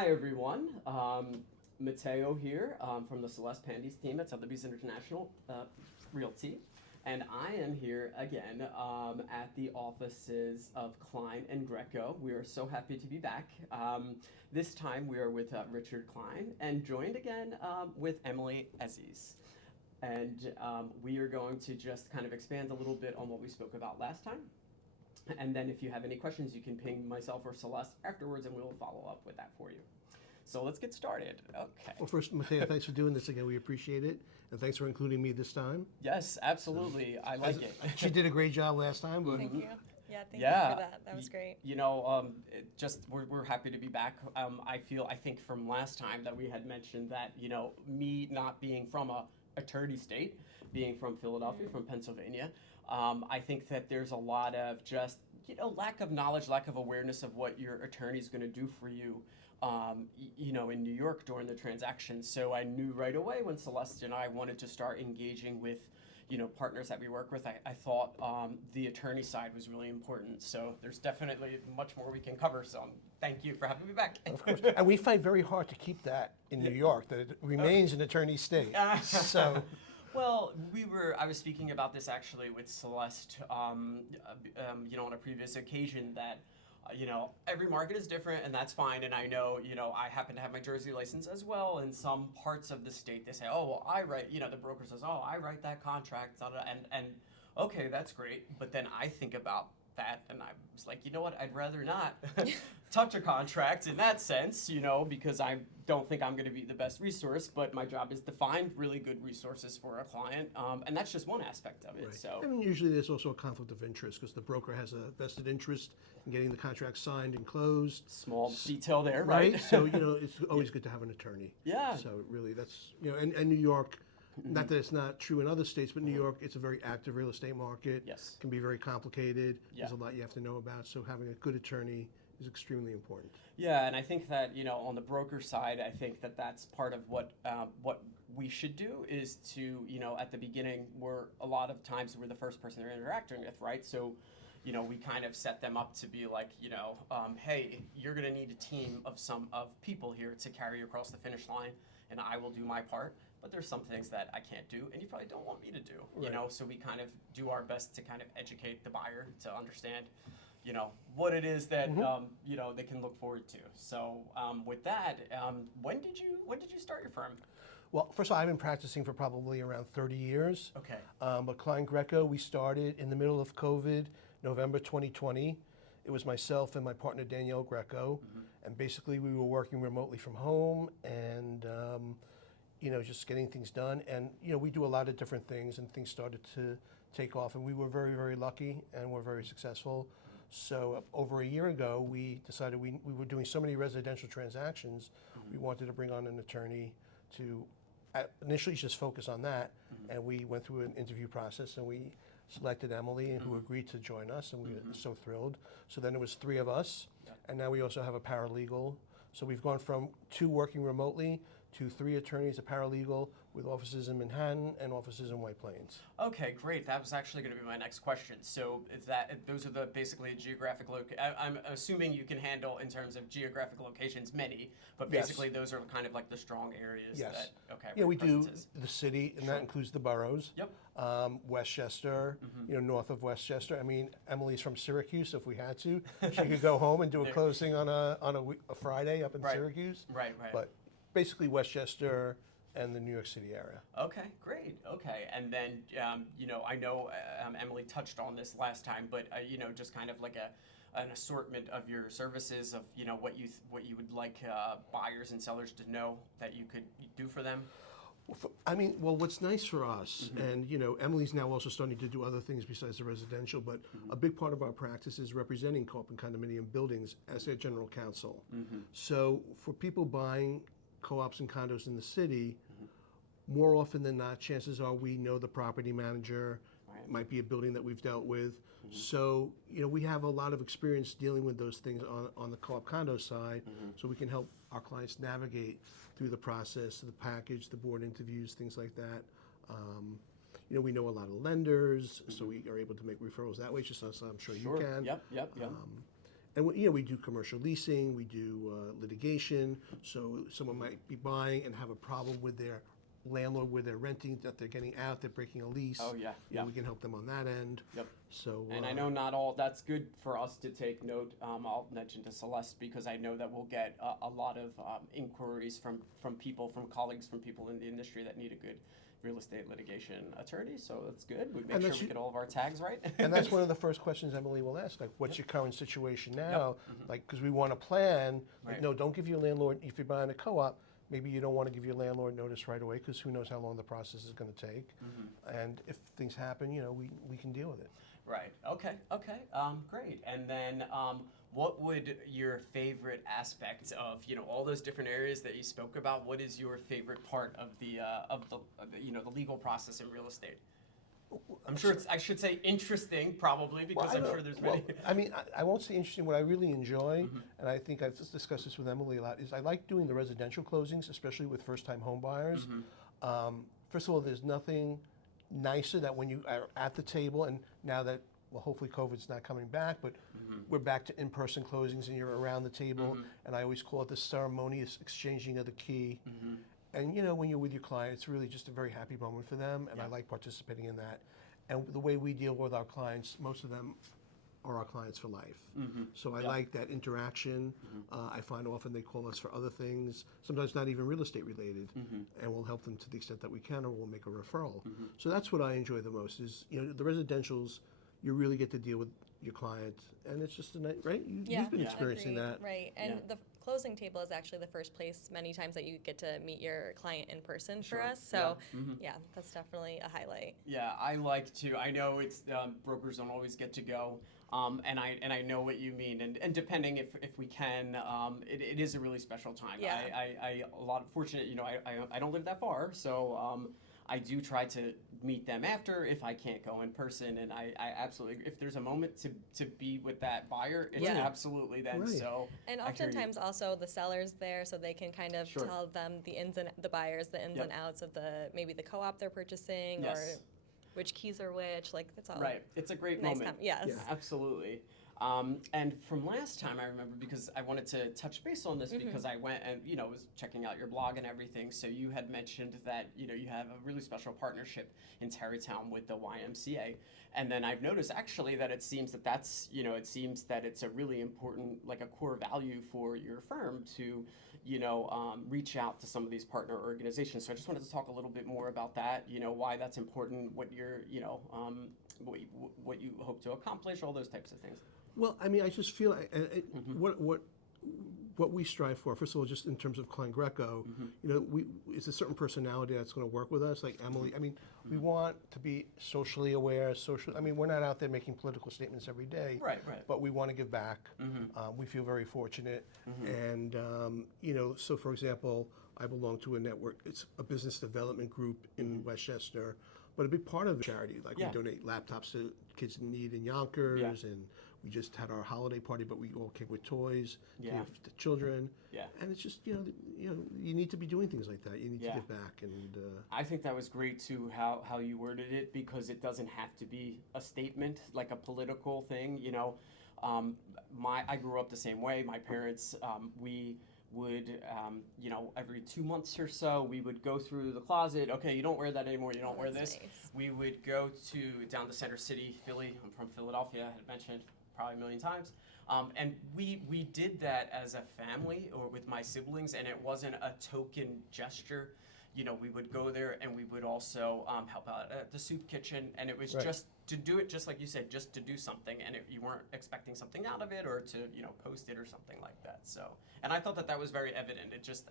Hi everyone, Matteo here from the Celeste Pandy's team at Sotheby's International Realty, and I am here again at the offices of Klein and Greco. We are so happy to be back. This time we are with Richard Klein and joined again with Emily Aziz. And we are going to just kind of expand a little bit on what we spoke about last time. And then if you have any questions, you can ping myself or Celeste afterwards and we will follow up with that for you. So let's get started. Okay. Well, first, Matteo, thanks for doing this again. We appreciate it. And thanks for including me this time. Yes, absolutely. I like it. She did a great job last time. But Thank you. Yeah, thank you for that. That was great. You know, we're happy to be back. I think from last time that we had mentioned that, you know, me not being from a attorney state, being from Philadelphia, from Pennsylvania, I think that there's a lot of just, you know, lack of knowledge, lack of awareness of what your attorney's going to do for you, you know, in New York during the transaction. So I knew right away when Celeste and I wanted to start engaging with, you know, partners that we work with, I thought the attorney side was really important. So there's definitely much more we can cover. So thank you for having me back. of course. And we fight very hard to keep that in New York, that it remains an attorney state. So. Well, I was speaking about this actually with Celeste, you know, on a previous occasion that, you know, every market is different and that's fine. And I know, you know, I happen to have my Jersey license as well. In some parts of the state, they say, oh, well, I write, you know, the broker says, oh, I write that contract, and okay, that's great. But then I think about that and I was like, you know what, I'd rather not touch a contract in that sense, you know, because I don't think I'm going to be the best resource, but my job is to find really good resources for a client, and that's just one aspect of it. Right. So, and usually there's also a conflict of interest because the broker has a vested interest in getting the contract signed and closed. small detail there, right? So, you know, it's always good to have an attorney. Yeah. So really that's, you know, and New York, not that it's not true in other states, but New York, it's a very active real estate market. Yes. Can be very complicated. Yeah. There's a lot you have to know about. So having a good attorney is extremely important. Yeah, and I think that, you know, on the broker side, I think that that's part of what we should do is to, you know, at the beginning, a lot of times we're the first person they're interacting with, right? So, you know, we kind of set them up to be like, you know, hey, you're going to need a team of people here to carry you across the finish line, and I will do my part. But there's some things that I can't do, and you probably don't want me to do, you Right. know? So we kind of do our best to kind of educate the buyer to understand, you know, what it is that, you know, they can look forward to. So with that, when did you start your firm? Well, first of all, I've been practicing for probably around 30 years. Okay. But Klein Greco, we started in the middle of COVID, November 2020. It was myself and my partner, Danielle Greco. And basically we were working remotely from home and, you know, just getting things done. And, you know, we do a lot of different things and things started to take off. And we were very, very lucky and we're very successful. So over a year ago, we decided we were doing so many residential transactions, we wanted to bring on an attorney to initially just focus on that. And we went through an interview process and we selected Emily, who agreed to join us, and we were so thrilled. So then it was 3 of us, and now we also have a paralegal. So we've gone from 2 working remotely to 3 attorneys, a paralegal, with offices in Manhattan and offices in White Plains. Okay, great. That was actually going to be my next question. So those are basically geographic I'm assuming you can handle in terms of geographic locations many, but basically those are kind of like the strong areas. Yes. Okay. Yeah, we where do presence is. the city, and that includes the boroughs. Yep. Westchester, you know, north of Westchester. I mean, Emily's from Syracuse. If we had to, she could go home and do a closing on a Friday up in Syracuse. Right. But basically Westchester and the New York City area. Okay, great. Okay, and then you know, I know Emily touched on this last time, but you know, just kind of like an assortment of your services, of, you know, what you would like buyers and sellers to know that you could do for them. I mean, well, what's nice for us, and, you know, Emily's now also starting to do other things besides the residential, but a big part of our practice is representing co-op and condominium buildings as their general counsel. So for people buying co-ops and condos in the city, more often than not, chances are we know the property manager. Right. Might be a building that we've dealt with. So, you know, we have a lot of experience dealing with those things on the co-op condo side, so we can help our clients navigate through the process, the package, the board interviews, things like that. You know, we know a lot of lenders, so we are able to make referrals that way, just as I'm sure you can. Yep. And we do commercial leasing, we do litigation. So someone might be buying and have a problem with their landlord where they're renting, that they're getting out, they're breaking a lease. Oh, yeah, yeah. We can help them on that end. Yep. So. And I know not all, that's good for us to take note. I'll mention to Celeste because I know that we'll get a lot of inquiries from people, from colleagues, from people in the industry that need a good real estate litigation attorney. So that's good. We make sure we get all of our tags right. And that's one of the first questions Emily will ask, like, what's your current situation now? Like, because we want to plan, like, Right. no, don't give your landlord, if you're buying a co-op, maybe you don't want to give your landlord notice right away because who knows how long the process is going to take. And if things happen, we can deal with it. Right. Okay. Okay. Great. And then, what would your favorite aspect of all those different areas that you spoke about? What is your favorite part of the the legal process in real estate? I'm sure I should say interesting, probably, because I'm sure there's many. Well, I mean, I won't say interesting. What I really enjoy, and I think I've just discussed this with Emily a lot, is I like doing the residential closings, especially with first-time home buyers. First of all, there's nothing nicer that when you are at the table, and now that, well, hopefully COVID's not coming back, but we're back to in-person closings and you're around the table, and I always call it the ceremonious exchanging of the key. And when you're with your client, it's really just a very happy moment for them, and I like participating in that. And the way we deal with our clients, most of them are our clients for life. So I like that interaction. I find often they call us for other things, sometimes not even real estate related, and we'll help them to the extent that we can, or we'll make a referral. So that's what I enjoy the most is, the residentials, you really get to deal with your client, and it's just a night, right? You've been experiencing agreed. that. Right, and the closing table is actually the first place many times that you get to meet your client in person for us. So yeah, that's definitely a highlight. Yeah, I like to. I know it's brokers don't always get to go, and I know what you mean. And depending if we can, it is a really special time. Yeah. I a lot of fortunate. I don't live that far, so I do try to meet them after if I can't go in person, and I absolutely, if there's a moment to be with that buyer, it's absolutely then. Right. So And oftentimes also the seller's there, so they can kind of tell them the buyers the ins and outs of maybe the co-op they're purchasing or which keys are which. Like it's all right. It's a great nice moment. time. Yes. Yeah. Absolutely. And from last time, I remember because I wanted to touch base on this because I went and was checking out your blog and everything. So you had mentioned that you have a really special partnership in Tarrytown with the YMCA, and then I've noticed actually that it seems that it seems that it's a really important, like a core value for your firm to reach out to some of these partner organizations. So I just wanted to talk a little bit more about that. Why that's important, what you're what you hope to accomplish, all those types of things. Well, I mean, I just feel what we strive for. First of all, just in terms of Klein Greco, it's a certain personality that's going to work with us. Like Emily, I mean, we want to be socially aware. I mean, we're not out there making political statements every day. Right. But we want to give back. We feel very fortunate, and so for example, I belong to a network. It's a business development group in Westchester. But a big part of the charity, like we donate laptops to kids in need in Yonkers, and we just had our holiday party, but we all came with toys to give to children. Yeah. And it's just, you need to be doing things like that. You need to give back. And I think that was great too, how you worded it, because it doesn't have to be a statement, like a political thing. I grew up the same way. My parents, we would, every 2 months or so, we would go through the closet. Okay, you don't wear that anymore. You don't wear this. Nice. We would go down to Center City, Philly. I'm from Philadelphia. I had mentioned probably a million times. And we did that as a family or with my siblings, and it wasn't a token gesture. We would go there and we would also help out at the soup kitchen, and it was just to do it, just like you said, just to do something, and you weren't expecting something out of it or to post it or something like that. So, and I thought that was very evident. It just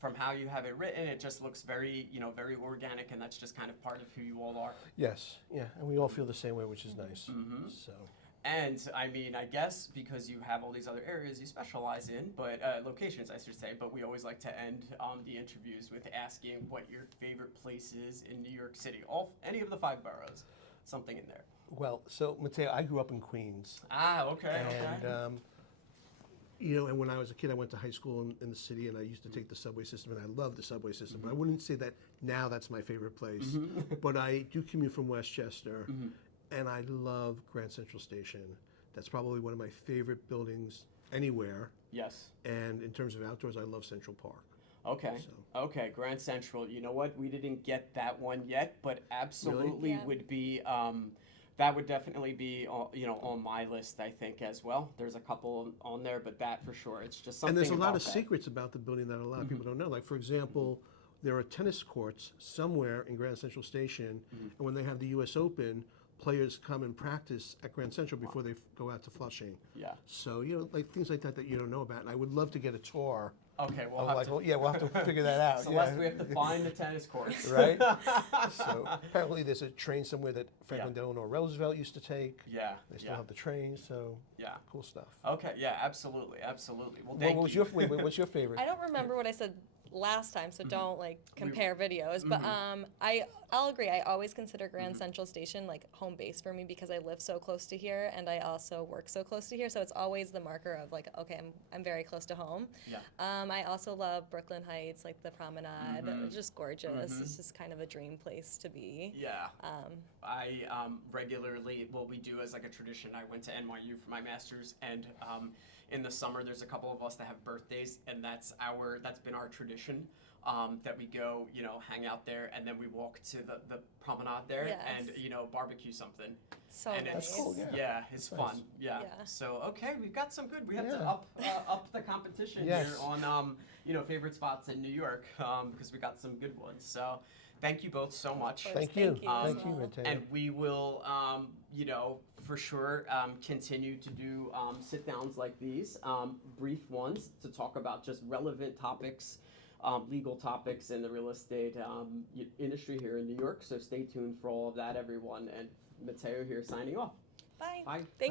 from how you have it written, it just looks very very organic, and that's just kind of part of who you all are. yes, yeah, and we all feel the same way, which is nice. So. And I mean, I guess because you have all these other areas you specialize in, but locations, I should say, but we always like to end the interviews with asking what your favorite place is in New York City. Any of the 5 boroughs, something in there. Well, so Mateo, I grew up in Queens. Okay. And, and when I was a kid, I went to high school in the city, and I used to take the subway system, and I loved the subway system. But I wouldn't say that now that's my favorite place. But I do commute from Westchester. And I love Grand Central Station. That's probably one of my favorite buildings anywhere. Yes. And in terms of outdoors, I love Central Park. Okay. So. Okay, Grand Central. You know what? We didn't get that one yet, but absolutely Really? would be. That would definitely be, on my list. I think as well. There's a couple on there, but that for sure. It's just something. And there's a lot about of that. secrets about the building that a lot of people don't know. Like, for example, there are tennis courts somewhere in Grand Central Station, and when they have the U.S. Open, players come and practice at Grand Central before they go out to Flushing. Yeah. So, like things like that you don't know about. And I would love to get a tour. Okay, we'll of have like, to. well, yeah, we'll have to figure that out. Celeste, we have to find the tennis courts. Right? So apparently there's a train somewhere that Franklin Yeah. Delano Roosevelt used to take. Yeah. They still yeah. have the train, so Yeah. cool stuff. Okay. Yeah. Absolutely. Absolutely. Well, thank What's you. what's your favorite? I don't remember what I said last time, so don't compare videos. But I'll agree. I always consider Grand Central Station like home base for me because I live so close to here and I also work so close to here. So it's always the marker of like, okay, I'm very close to home. Yeah. I also love Brooklyn Heights, like the Promenade. It's just gorgeous. It's just kind of a dream place to be. Yeah. I regularly, we do as like a tradition. I went to NYU for my master's, and in the summer there's a couple of us that have birthdays, and that's been our tradition. That we go, hang out there, and then we walk to the promenade there, Yes. and barbecue something. So And nice. That's cool, it's That's fun. nice. Yeah. Yeah. So okay, we've got some good. We have to Yeah. up the competition Yes. here on favorite spots in New York because we got some good ones. So thank you both so much. Of course. Thank you. Thank you as Thank you, well. Mateo. And we will, for sure, continue to do sit downs like these, brief ones to talk about just relevant topics, legal topics in the real estate industry here in New York. So stay tuned for all of that, everyone. And Mateo here signing off. Bye. Bye. Thank